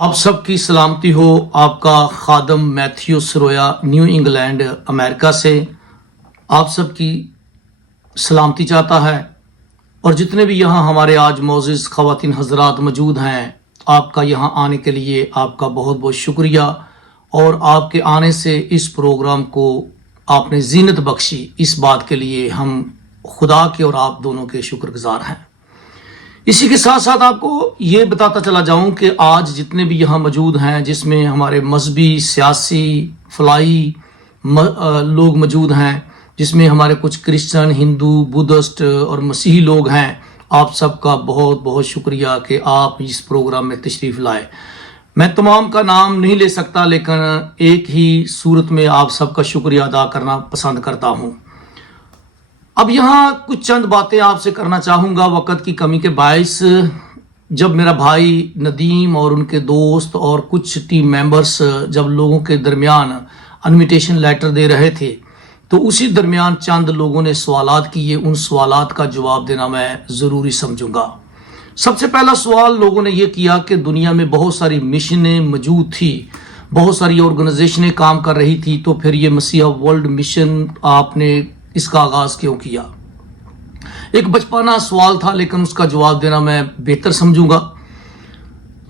आप सबकी सलामती हो। आपका खादम Matthew Saroya New England America से आप सबकी सलामती चाहता है। और जितने भी यहाँ हमारे आज मौजूद ख़वातीन हज़रात मौजूद हैं, आपका यहाँ आने के लिए आपका बहुत बहुत शुक्रिया। और आपके आने से इस प्रोग्राम को आपने जीनत बख्शी, इस बात के लिए हम खुदा के और आप दोनों के शुक्रगुजार हैं। इसी के साथ साथ आपको ये बताता चला जाऊं कि आज जितने भी यहाँ मौजूद हैं, जिसमें हमारे मजहबी, सियासी, फलाई लोग मौजूद हैं, जिसमें हमारे कुछ क्रिश्चियन, हिंदू, बुद्धिस्ट और मसीही लोग हैं, आप सबका बहुत बहुत शुक्रिया कि आप इस प्रोग्राम में तशरीफ़ लाए। मैं तमाम का नाम नहीं ले सकता, लेकिन एक ही सूरत में आप सबका शुक्रिया अदा करना पसंद करता हूँ। अब यहाँ कुछ चंद बातें आपसे करना चाहूँगा वक़्त की कमी के बायस। जब मेरा भाई नदीम और उनके दोस्त और कुछ टीम मेंबर्स जब लोगों के दरमियान इन्विटेशन लेटर दे रहे थे, तो उसी दरमियान चंद लोगों ने सवालात किए। उन सवालात का जवाब देना मैं ज़रूरी समझूंगा। सबसे पहला सवाल लोगों ने ये किया कि दुनिया में बहुत सारी मिशनें मौजूद थी, बहुत सारी ऑर्गेनाइजेशनें काम कर रही थी, तो फिर ये मसीहा वर्ल्ड मिशन आपने इसका आगाज क्यों किया। एक बचपना सवाल था, लेकिन उसका जवाब देना मैं बेहतर समझूंगा।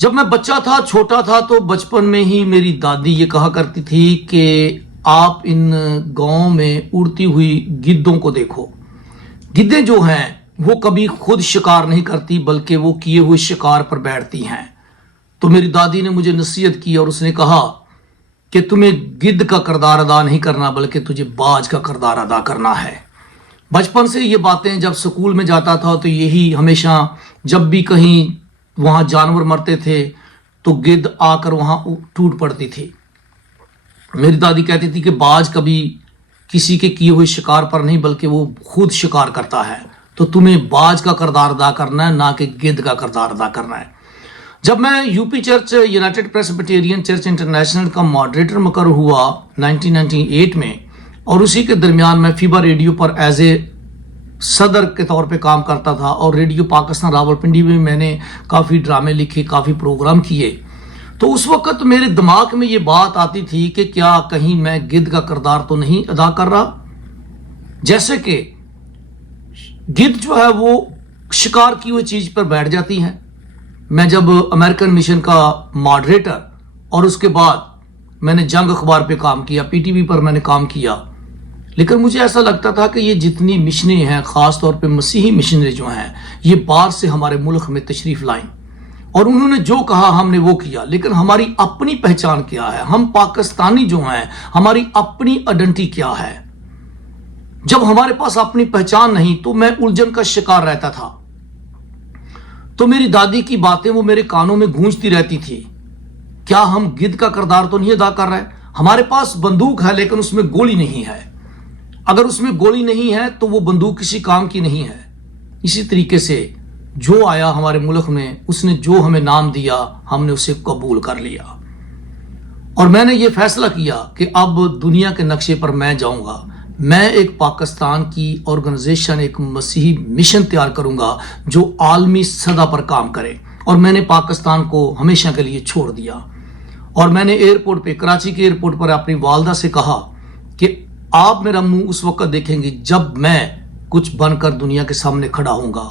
जब मैं बच्चा था, छोटा था, तो बचपन में ही मेरी दादी ये कहा करती थी कि आप इन गांव में उड़ती हुई गिद्धों को देखो। गिद्धें जो हैं वो कभी खुद शिकार नहीं करती, बल्कि वो किए हुए शिकार पर बैठती हैं। तो मेरी दादी ने मुझे नसीहत की और उसने कहा कि तुम्हें गिद्ध का किरदार अदा नहीं करना, बल्कि तुझे बाज का किरदार अदा करना है। बचपन से ये बातें, जब स्कूल में जाता था तो यही हमेशा, जब भी कहीं वहाँ जानवर मरते थे तो गिद्ध आकर वहाँ टूट पड़ती थी। मेरी दादी कहती थी कि बाज कभी किसी के किए हुए शिकार पर नहीं, बल्कि वो खुद शिकार करता है। तो तुम्हें बाज का किरदार अदा करना है, ना कि गिद्ध का किरदार अदा करना है। जब मैं UP church United Presbyterian church international का मॉडरेटर मुकर्रर हुआ 1998 में, और उसी के दरमियान मैं फीबा रेडियो पर एज ए सदर के तौर पे काम करता था, और रेडियो पाकिस्तान रावलपिंडी में मैंने काफ़ी ड्रामे लिखे, काफ़ी प्रोग्राम किए। तो उस वक़्त मेरे दिमाग में ये बात आती थी कि क्या कहीं मैं गिद्ध का किरदार तो नहीं अदा कर रहा। जैसे कि गिद्ध जो है वो शिकार की हुई चीज़ पर बैठ जाती है। मैं जब अमेरिकन मिशन का मॉडरेटर और उसके बाद मैंने जंग अखबार पे काम किया, पीटीवी पर मैंने काम किया, लेकिन मुझे ऐसा लगता था कि ये जितनी मिशनें हैं, ख़ास तौर पे मसीही मिशनें जो हैं, ये बाहर से हमारे मुल्क में तशरीफ़ लाएं और उन्होंने जो कहा हमने वो किया। लेकिन हमारी अपनी पहचान क्या है, हम पाकिस्तानी जो हैं, हमारी अपनी आइडेंटिटी क्या है। जब हमारे पास अपनी पहचान नहीं, तो मैं उलझन का शिकार रहता था। तो मेरी दादी की बातें वो मेरे कानों में गूंजती रहती थी। क्या हम गिद्ध का किरदार तो नहीं अदा कर रहे? हमारे पास बंदूक है, लेकिन उसमें गोली नहीं है। अगर उसमें गोली नहीं है तो वो बंदूक किसी काम की नहीं है। इसी तरीके से जो आया हमारे मुल्क में, उसने जो हमें नाम दिया, हमने उसे कबूल कर लिया। और मैंने ये फैसला किया कि अब दुनिया के नक्शे पर मैं जाऊंगा। मैं एक पाकिस्तान की ऑर्गेनाइजेशन, एक मसीही मिशन तैयार करूंगा जो आलमी सतह पर काम करे। और मैंने पाकिस्तान को हमेशा के लिए छोड़ दिया। और मैंने एयरपोर्ट पे, कराची के एयरपोर्ट पर अपनी वालदा से कहा कि आप मेरा मुंह उस वक्त देखेंगे जब मैं कुछ बनकर दुनिया के सामने खड़ा होऊंगा।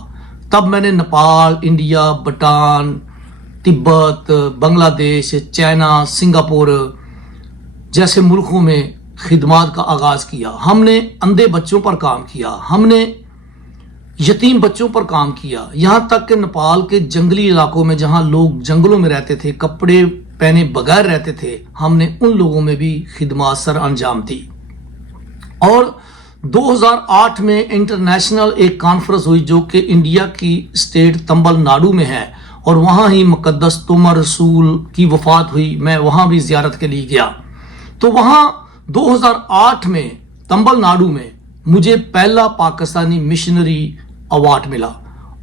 तब मैंने Nepal, India, Bhutan, Tibet, Bangladesh, China, Singapore जैसे मुल्कों में खिदमत का आगाज किया। हमने अंधे बच्चों पर काम किया, हमने यतीम बच्चों पर काम किया। यहाँ तक कि नेपाल के जंगली इलाकों में, जहाँ लोग जंगलों में रहते थे, कपड़े पहने बगैर रहते थे, हमने उन लोगों में भी खिदमत सर अंजाम दी। और 2008 में इंटरनेशनल एक कॉन्फ्रेंस हुई जो कि इंडिया की स्टेट तमिलनाडु में है, और वहाँ ही मुकद्दस तोमर रसूल की वफात हुई। मैं वहाँ भी ज़ियारत के लिए गया। तो वहाँ 2008 में तमिलनाडु में मुझे पहला पाकिस्तानी मिशनरी अवार्ड मिला,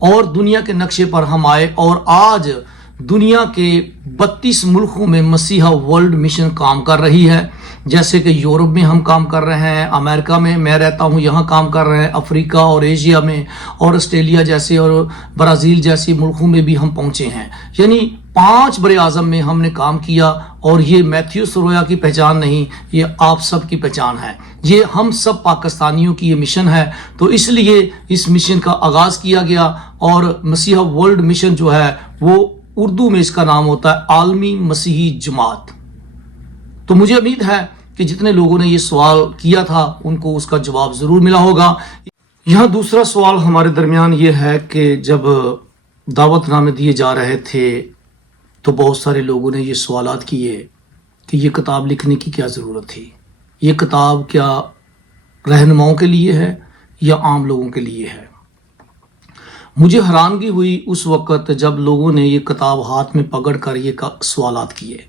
और दुनिया के नक्शे पर हम आए। और आज दुनिया के 32 मुल्कों में मसीहा वर्ल्ड मिशन काम कर रही है। जैसे कि यूरोप में हम काम कर रहे हैं, अमेरिका में मैं रहता हूं, यहाँ काम कर रहे हैं, अफ्रीका और एशिया में, और ऑस्ट्रेलिया जैसे और ब्राज़ील जैसे मुल्कों में भी हम पहुंचे हैं। यानी 5 बड़े आज़म में हमने काम किया और ये मैथ्यू सरोया की पहचान नहीं, ये आप सब की पहचान है, ये हम सब पाकिस्तानियों की ये मिशन है। तो इसलिए इस मिशन का आगाज़ किया गया और मसीहा वर्ल्ड मिशन जो है वो उर्दू में इसका नाम होता है आलमी मसीही जमात। तो मुझे उम्मीद है कि जितने लोगों ने ये सवाल किया था उनको उसका जवाब ज़रूर मिला होगा। यहाँ दूसरा सवाल हमारे दरमियान ये है कि जब दावतनामे दिए जा रहे थे तो बहुत सारे लोगों ने ये सवालात किए कि ये किताब लिखने की क्या ज़रूरत थी, ये किताब क्या रहनुमाओं के लिए है या आम लोगों के लिए है। मुझे हैरानगी हुई उस वक़्त जब लोगों ने ये किताब हाथ में पकड़ कर ये सवालात किए।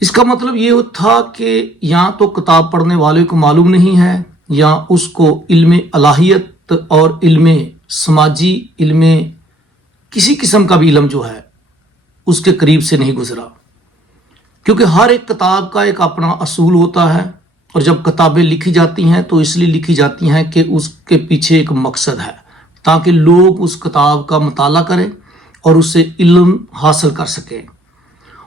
इसका मतलब ये था कि या तो किताब पढ़ने वाले को मालूम नहीं है या उसको इल्म अलाहियत और इल्म समाजी इल्म किसी किस्म का भी इल्म जो है उसके करीब से नहीं गुजरा, क्योंकि हर एक किताब का एक अपना असूल होता है और जब किताबें लिखी जाती हैं तो इसलिए लिखी जाती हैं कि उसके पीछे एक मकसद है ताकि लोग उस किताब का मुताला करें और उससे इल्म हासिल कर सकें।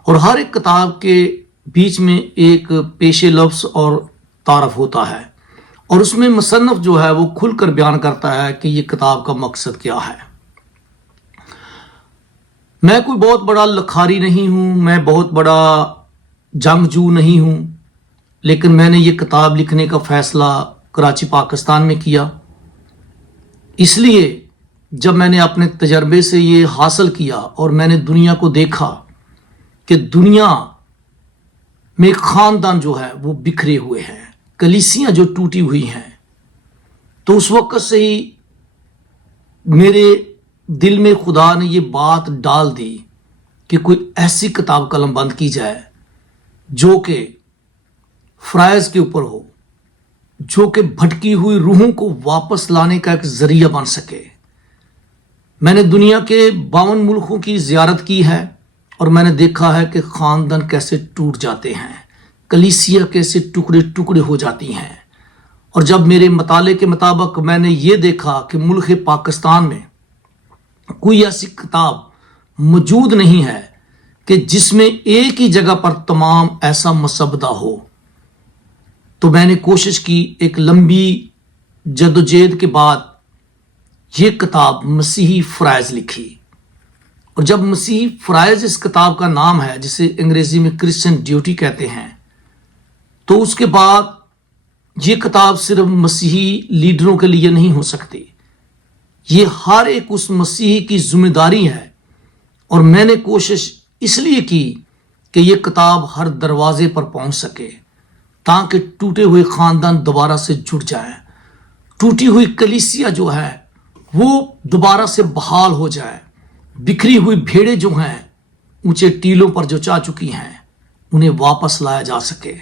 और हर एक किताब के बीच में एक पेशे लफ्ज़ और तारफ़ होता है और उसमें मुसन्नफ़ जो है वो खुलकर बयान करता है कि ये किताब का मकसद क्या है। मैं कोई बहुत बड़ा लखारी नहीं हूँ, मैं बहुत बड़ा जंगजू नहीं हूँ, लेकिन मैंने ये किताब लिखने का फ़ैसला कराची पाकिस्तान में किया। इसलिए जब मैंने अपने तजर्बे से ये हासिल किया और मैंने दुनिया को देखा कि दुनिया में ख़ानदान जो है वो बिखरे हुए हैं, कलीसियाँ जो टूटी हुई हैं, तो उस वक़्त से ही मेरे दिल में खुदा ने ये बात डाल दी कि कोई ऐसी किताब कलमबंद की जाए जो कि फ़राइज़ के ऊपर हो, जो कि भटकी हुई रूहों को वापस लाने का एक ज़रिया बन सके। मैंने दुनिया के 52 मुल्कों की ज़ियारत की है और मैंने देखा है कि ख़ानदान कैसे टूट जाते हैं, कलीसिया कैसे टुकड़े टुकड़े हो जाती हैं। और जब मेरे मताले के मुताबिक मैंने ये देखा कि मुल्क पाकिस्तान में कोई ऐसी किताब मौजूद नहीं है कि जिसमें एक ही जगह पर तमाम ऐसा मसबदा हो, तो मैंने कोशिश की, एक लंबी जदोजहद के बाद ये किताब मसीही फ़राइज़ लिखी। और जब मसीही फ़राइज़ इस किताब का नाम है, जिसे अंग्रेज़ी में क्रिश्चियन ड्यूटी कहते हैं, तो उसके बाद ये किताब सिर्फ मसीही लीडरों के लिए नहीं हो सकती, ये हर एक उस मसीही की जिम्मेदारी है। और मैंने कोशिश इसलिए की कि ये किताब हर दरवाजे पर पहुंच सके ताकि टूटे हुए ख़ानदान दोबारा से जुड़ जाए, टूटी हुई कलीसिया जो है वो दोबारा से बहाल हो जाए, बिखरी हुई भेड़ें जो हैं ऊंचे टीलों पर जो जा चुकी हैं उन्हें वापस लाया जा सके।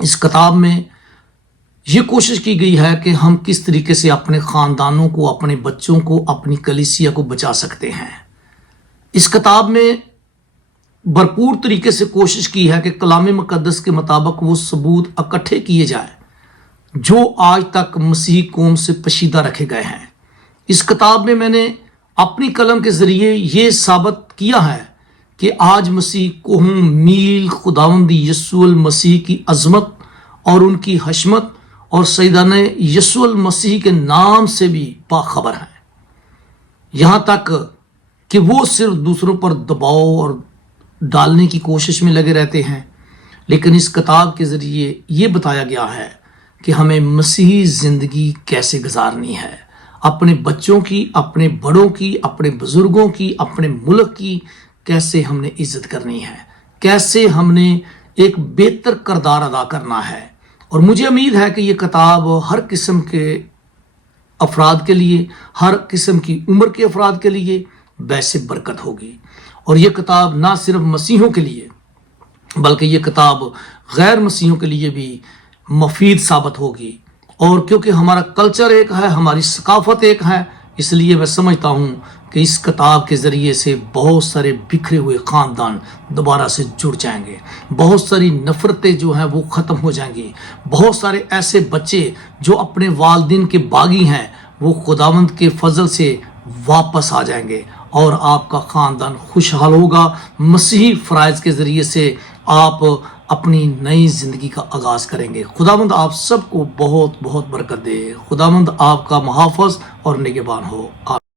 इस किताब में ये कोशिश की गई है कि हम किस तरीके से अपने ख़ानदानों को, अपने बच्चों को, अपनी कलीसिया को बचा सकते हैं। इस किताब में भरपूर तरीके से कोशिश की है कि कलाम मुकद्दस के मुताबिक वो सबूत इकट्ठे किए जाए जो आज तक मसीही कौम से पशीदा रखे गए हैं। इस किताब में मैंने अपनी कलम के ज़रिए ये साबित किया है कि आज मसीह कौम मील खुदावंद यीशु मसीह की अज़मत और उनकी हशमत और सैयदाना यीशु मसीह के नाम से भी बाखबर है, यहाँ तक कि वो सिर्फ दूसरों पर दबाव और डालने की कोशिश में लगे रहते हैं। लेकिन इस किताब के ज़रिए ये बताया गया है कि हमें मसीही ज़िंदगी कैसे गुजारनी है, अपने बच्चों की, अपने बड़ों की, अपने बुज़ुर्गों की, अपने मुल्क की कैसे हमने इज़्ज़त करनी है, कैसे हमने एक बेहतर किरदार अदा करना है। और मुझे उम्मीद है कि ये किताब हर किस्म के अफराद के लिए, हर किस्म की उम्र के अफराद के लिए वैसे बरकत होगी। और ये किताब ना सिर्फ मसीहों के लिए बल्कि ये किताब गैर मसीहों के लिए भी मुफीद साबित होगी। और क्योंकि हमारा कल्चर एक है, हमारी सकाफत एक है, इसलिए मैं समझता हूँ कि इस किताब के ज़रिए से बहुत सारे बिखरे हुए ख़ानदान दोबारा से जुड़ जाएंगे, बहुत सारी नफ़रतें जो हैं वो ख़त्म हो जाएंगी, बहुत सारे ऐसे बच्चे जो अपने वालिदैन के बागी हैं वो खुदावंद के फजल से वापस आ जाएंगे اور آپ کا خاندان خوشحال ہوگا. مسیحی فرائض کے ذریعے سے آپ اپنی نئی زندگی کا آغاز کریں گے. خداوند آپ سب کو بہت بہت برکت دے. خداوند آپ کا محافظ اور نگہبان ہو.